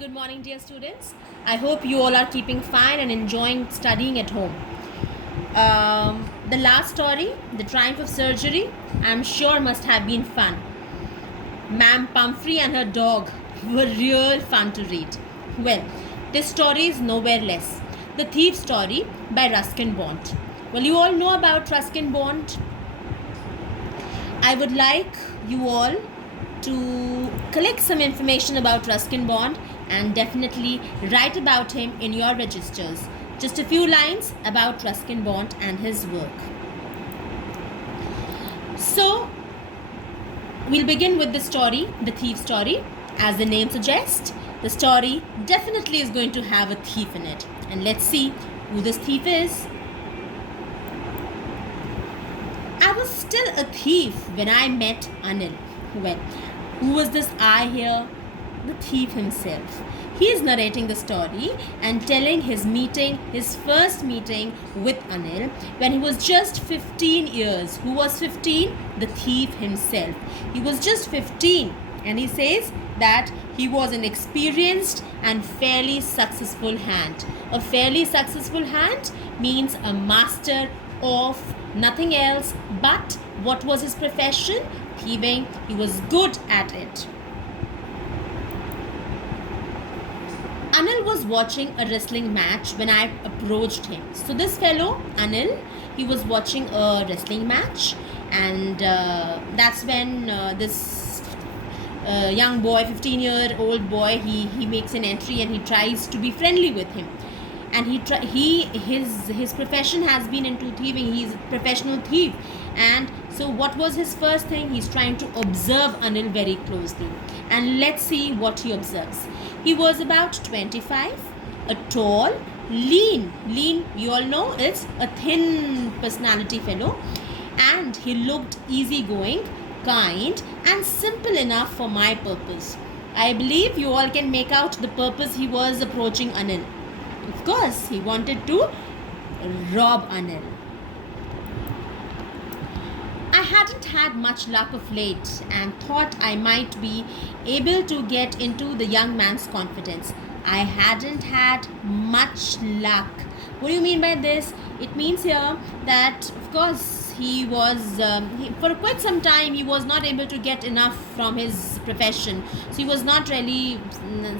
Good morning, dear students. I hope you all are keeping fine and enjoying studying at home. The last story, The Triumph of Surgery, I'm sure must have been fun. Ma'am Pumphrey and her dog were real fun to read. Well, this story is nowhere less. The Thief Story by Ruskin Bond. Well, you all know about Ruskin Bond. I would like you all to collect some information about Ruskin Bond and definitely write about him in your registers. Just a few lines about Ruskin Bond and his work. So, we'll begin with the story, The Thief Story. As the name suggests, the story definitely is going to have a thief in it. And let's see who this thief is. I was still a thief when I met Anil. Well, who was this I here? The thief himself. He is narrating the story and telling his first meeting with Anil when he was just 15 years. Who was 15? The thief himself. He was just 15 and he says that he was an experienced and fairly successful hand. A fairly successful hand means a master of nothing else but what was his profession? Thieving. He was good at it. Anil was watching a wrestling match when I approached him. So this fellow, Anil, he was watching a wrestling match, and that's when this young boy, 15-year-old boy, he makes an entry and he tries to be friendly with him. And his profession has been into thieving. He's a professional thief. And so what was his first thing? He's trying to observe Anil very closely. And let's see what he observes. He was about 25, a tall, lean, you all know it's a thin personality fellow. And he looked easygoing, kind, and simple enough for my purpose. I believe you all can make out the purpose he was approaching Anil. Of course, he wanted to rob Anil. I hadn't had much luck of late and thought I might be able to get into the young man's confidence. I hadn't had much luck. What do you mean by this? It means here that, of course, he was, for quite some time, he was not able to get enough from his profession. So he was not really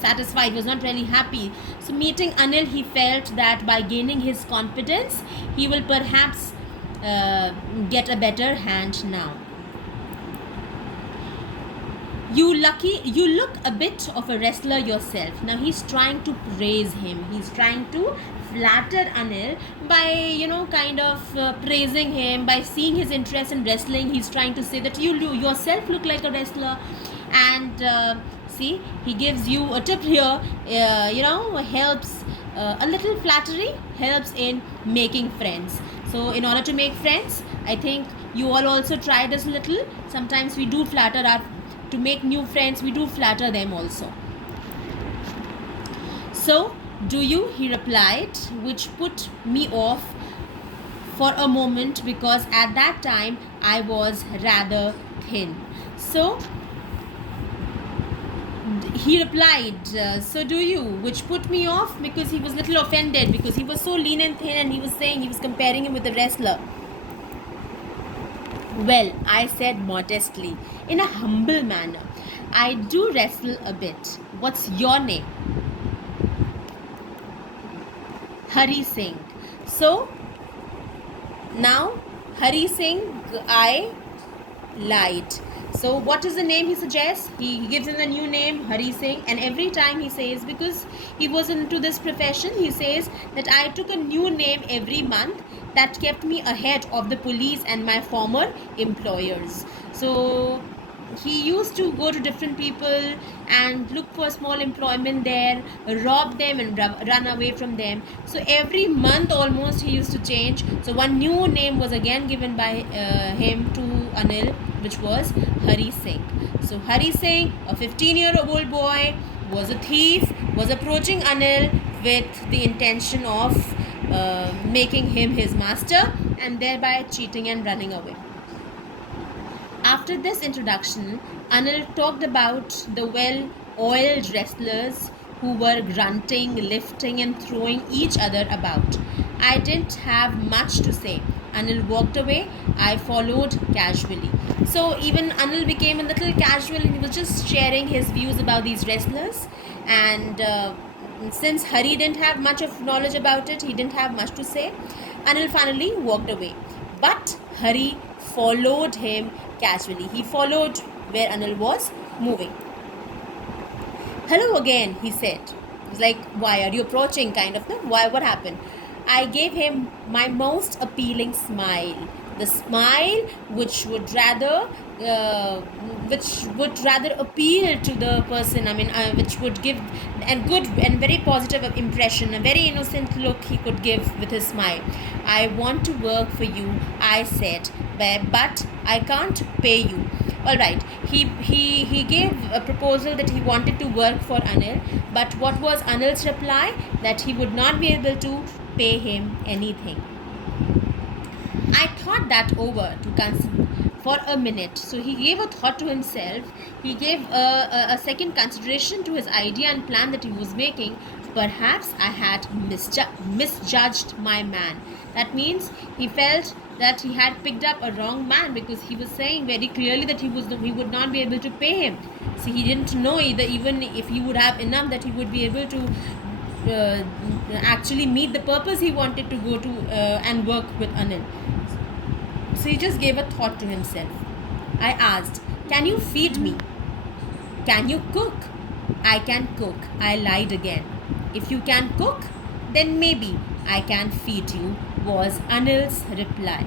satisfied, he was not really happy. So meeting Anil, he felt that by gaining his confidence, he will perhaps get a better hand now. You look a bit of a wrestler yourself. Now he's trying to praise him. He's trying to flatter Anil by, kind of praising him, by seeing his interest in wrestling. He's trying to say that you yourself look like a wrestler. And see, he gives you a tip here, helps, a little flattery helps in making friends. So in order to make friends, I think you all also try this little. Sometimes we do to make new friends, we do flatter them also. So, do you? He replied, which put me off for a moment because at that time I was rather thin. So, he replied, so do you, which put me off because he was a little offended because he was so lean and thin and he was comparing him with a wrestler. Well, I said modestly, in a humble manner, I do wrestle a bit. What's your name? Hari Singh. So, now, Hari Singh, I lied. So what is the name he suggests? He gives him a new name, Hari Singh, and every time he says, because he was into this profession, he says that I took a new name every month that kept me ahead of the police and my former employers. So he used to go to different people and look for small employment there, rob them and run away from them. So every month almost he used to change. So one new name was again given by him to Anil, which was Hari Singh. So Hari Singh, a 15-year-old boy, was a thief, was approaching Anil with the intention of making him his master and thereby cheating and running away. After this introduction, Anil talked about the well-oiled wrestlers who were grunting, lifting, and throwing each other about. I didn't have much to say. Anil walked away. I followed casually. So even Anil became a little casual and he was just sharing his views about these wrestlers. And since Hari didn't have much of knowledge about it, he didn't have much to say. Anil finally walked away. But Hari followed him casually. He followed where Anil was moving. Hello again, he said. It was like, why are you approaching, kind of, no? Why, what happened? I gave him my most appealing smile. The smile which would rather appeal to the person. I mean, which would give a good and very positive impression, a very innocent look he could give with his smile. I want to work for you, I said, but I can't pay you. All right, he gave a proposal that he wanted to work for Anil, but what was Anil's reply? That he would not be able to pay him anything. I thought that over to consider for a minute. So he gave a thought to himself. He gave a second consideration to his idea and plan that he was making. Perhaps I had misjudged my man. That means he felt that he had picked up a wrong man, because he was saying very clearly that he would not be able to pay him. So he didn't know either, even if he would have enough, that he would be able to actually meet the purpose he wanted to go to and work with Anil. So he just gave a thought to himself. I asked, can you feed me? Can you cook? I can cook. I lied again. If you can cook, then maybe I can feed you, was Anil's reply.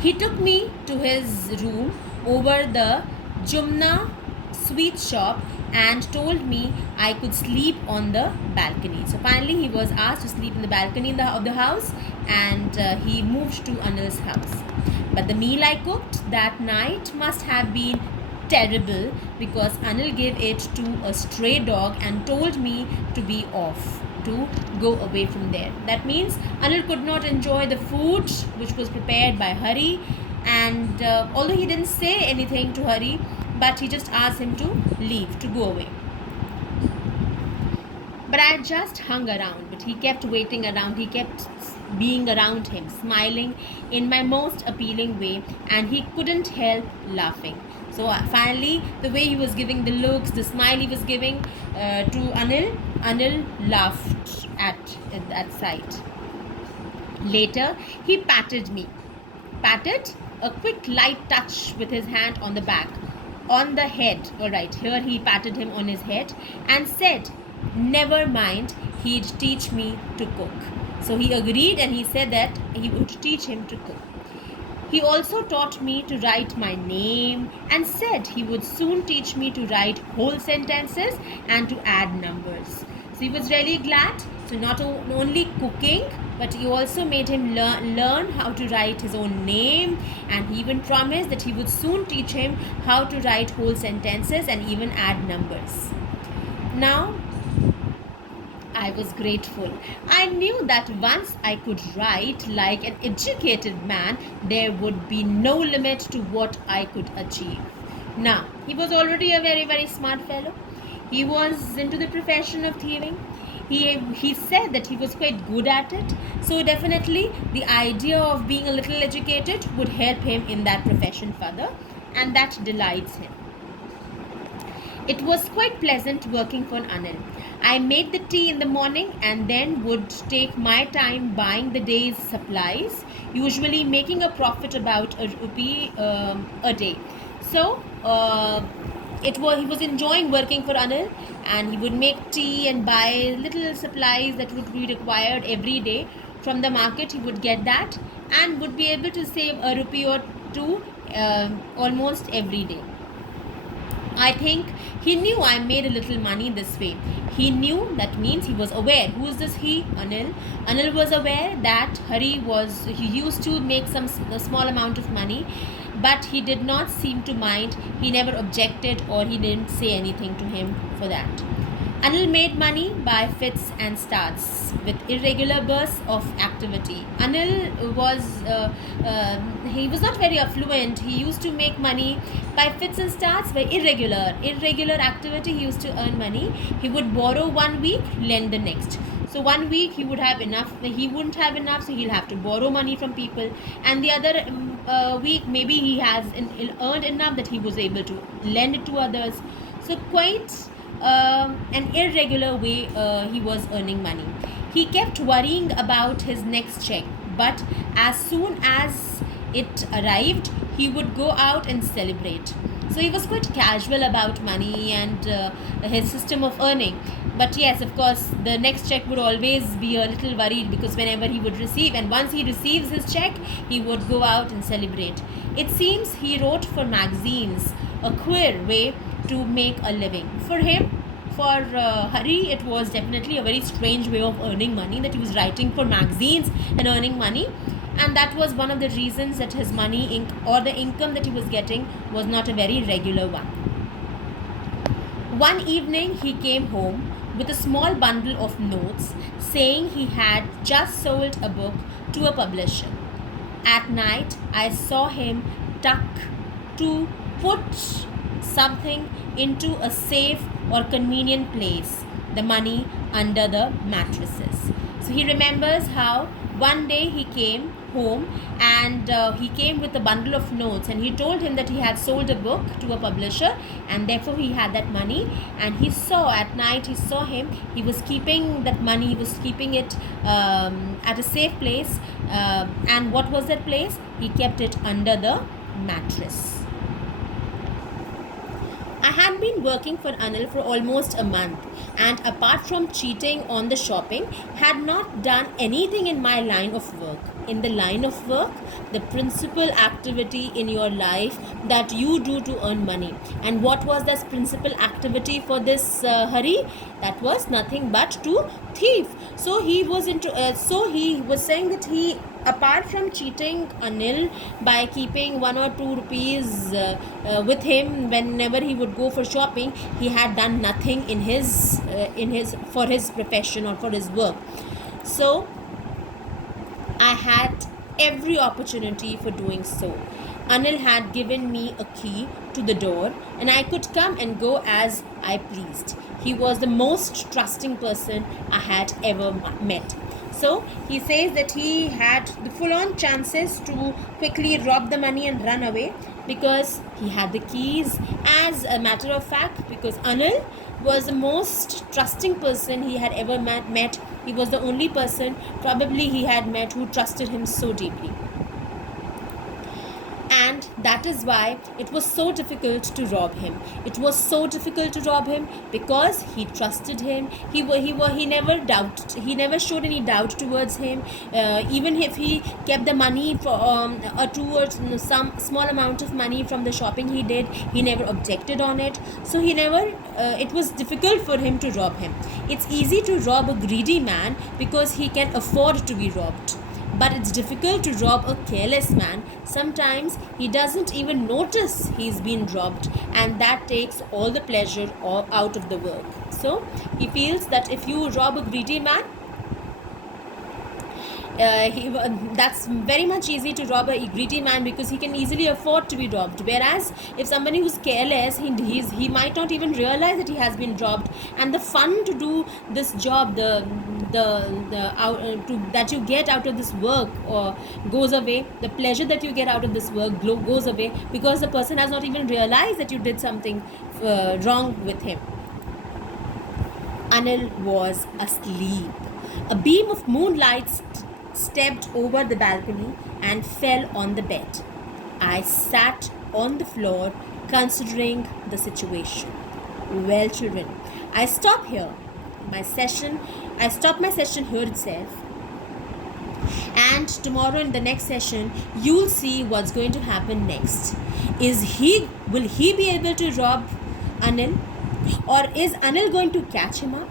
He took me to his room over the Jumna sweet shop and told me I could sleep on the balcony. So finally he was asked to sleep in the balcony of the house, and he moved to Anil's house. But the meal I cooked that night must have been terrible, because Anil gave it to a stray dog and told me to be off, to go away from there. That means Anil could not enjoy the food which was prepared by Hari, and although he didn't say anything to Hari, but he just asked him to leave, to go away. But I just hung around, but he kept waiting around, he kept being around him, smiling in my most appealing way, and he couldn't help laughing. So finally, the way he was giving the looks, the smile he was giving to Anil laughed at that sight. Later, he patted me. Patted? A quick light touch with his hand on the back. On the head. Alright, here he patted him on his head and said, never mind, he'd teach me to cook. So he agreed, and he said that he would teach him to cook. He also taught me to write my name and said he would soon teach me to write whole sentences and to add numbers. So he was really glad. So not only cooking, but he also made him learn how to write his own name, and he even promised that he would soon teach him how to write whole sentences and even add numbers. Now, I was grateful. I knew that once I could write like an educated man, there would be no limit to what I could achieve. Now, he was already a very, very smart fellow. He was into the profession of thieving. He said that he was quite good at it. So definitely the idea of being a little educated would help him in that profession further, and that delights him. It was quite pleasant working for Anil. I made the tea in the morning and then would take my time buying the day's supplies, usually making a profit about ₹1 a day. So he was enjoying working for Anil, and he would make tea and buy little supplies that would be required every day from the market. He would get that and would be able to save ₹1 or 2 almost every day. I think he knew I made a little money this way. He knew, that means he was aware. Who is this he? Anil. Anil was aware that he used to make a small amount of money, but he did not seem to mind. He never objected, or he didn't say anything to him for that. Anil made money by fits and starts with irregular bursts of activity. Anil he was not very affluent. He used to make money by fits and starts, by irregular activity. He used to earn money. He would borrow 1 week, lend the next. So 1 week he would have enough. He wouldn't have enough, so he'll have to borrow money from people. And the other week, maybe he has earned enough that he was able to lend it to others. So quite an irregular way he was earning money. He kept worrying about his next check, but as soon as it arrived, he would go out and celebrate. So he was quite casual about money and his system of earning. But yes, of course, the next check would always be a little worried, because whenever he would receive, and once he receives his check, he would go out and celebrate. It seems he wrote for magazines, a queer way to make a living. For him, for Hari, it was definitely a very strange way of earning money, that he was writing for magazines and earning money. And that was one of the reasons that his money or the income that he was getting was not a very regular one. One evening he came home with a small bundle of notes saying he had just sold a book to a publisher. At night I saw him tuck to put something into a safe or convenient place, the money under the mattresses. So he remembers how one day he came home and he came with a bundle of notes, and he told him that he had sold a book to a publisher and therefore he had that money. And he saw at night, he was keeping that money, he was keeping it at a safe place. And what was that place? He kept it under the mattress. I had been working for Anil for almost a month, and apart from cheating on the shopping, had not done anything in my line of work. In the line of work, the principal activity in your life that you do to earn money. And what was that principal activity for this Hari? That was nothing but to thief. So he was saying that he, apart from cheating Anil by keeping 1 or 2 rupees with him whenever he would go for shopping, he had done nothing in his for his profession or for his work. So I had every opportunity for doing so. Anil had given me a key to the door and I could come and go as I pleased. He was the most trusting person I had ever met. So he says that he had the full-on chances to quickly rob the money and run away because he had the keys. As a matter of fact, because Anil was the most trusting person he had ever met. He was the only person probably he had met who trusted him so deeply. And that is why it was so difficult to rob him. It was so difficult to rob him because he trusted him. He never showed any doubt towards him. Even if he kept the money for some small amount of money from the shopping he did, he never objected on it. So it was difficult for him to rob him. It's easy to rob a greedy man because he can afford to be robbed. But it's difficult to rob a careless man. Sometimes he doesn't even notice he's been robbed, and that takes all the pleasure out of the work. So he feels that if you rob a greedy man, that's very much easy to rob a greedy man because he can easily afford to be robbed. Whereas if somebody who's careless, he might not even realize that he has been robbed, and the fun to do this job, that you get out of this work goes away. The pleasure that you get out of this work goes away because the person has not even realized that you did something wrong with him. Anil was asleep. A beam of moonlight stepped over the balcony and fell on the bed. I sat on the floor considering the situation. Well, children, I stop my session here itself, and tomorrow in the next session you'll see what's going to happen next. Will he be able to rob Anil, or is Anil going to catch him up?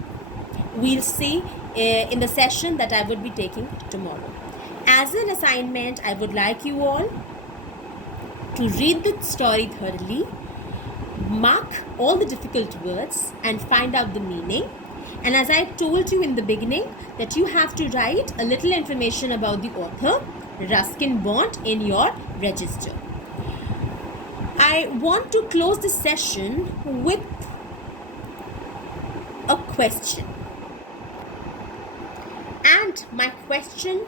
We'll see in the session that I would be taking tomorrow. As an assignment, I would like you all to read the story thoroughly, mark all the difficult words and find out the meaning. And as I told you in the beginning, that you have to write a little information about the author, Ruskin Bond, in your register. I want to close this session with a question. And my question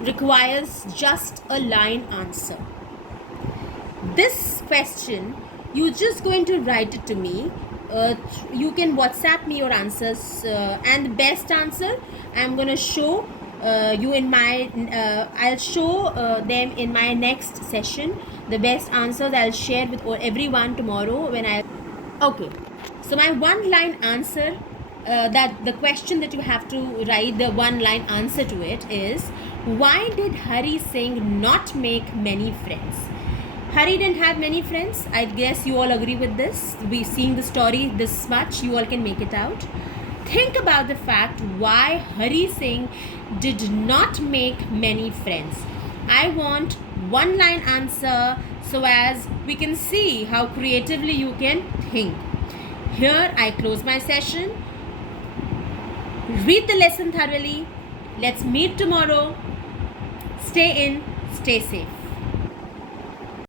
requires just a line answer. This question, you're just going to write it to me. You can WhatsApp me your answers, and the best answer I'm going to show you in my I'll show them in my next session. The best answers I'll share with everyone tomorrow when I okay. So my one line answer, that the question that you have to write the one line answer to it is, why did Hari Singh not make many friends? Hari didn't have many friends. I guess you all agree with this. We seeing the story this much, you all can make it out. Think about the fact why Hari Singh did not make many friends. I want one line answer so as we can see how creatively you can think. Here I close my session. Read the lesson thoroughly. Let's meet tomorrow. Stay in, stay safe.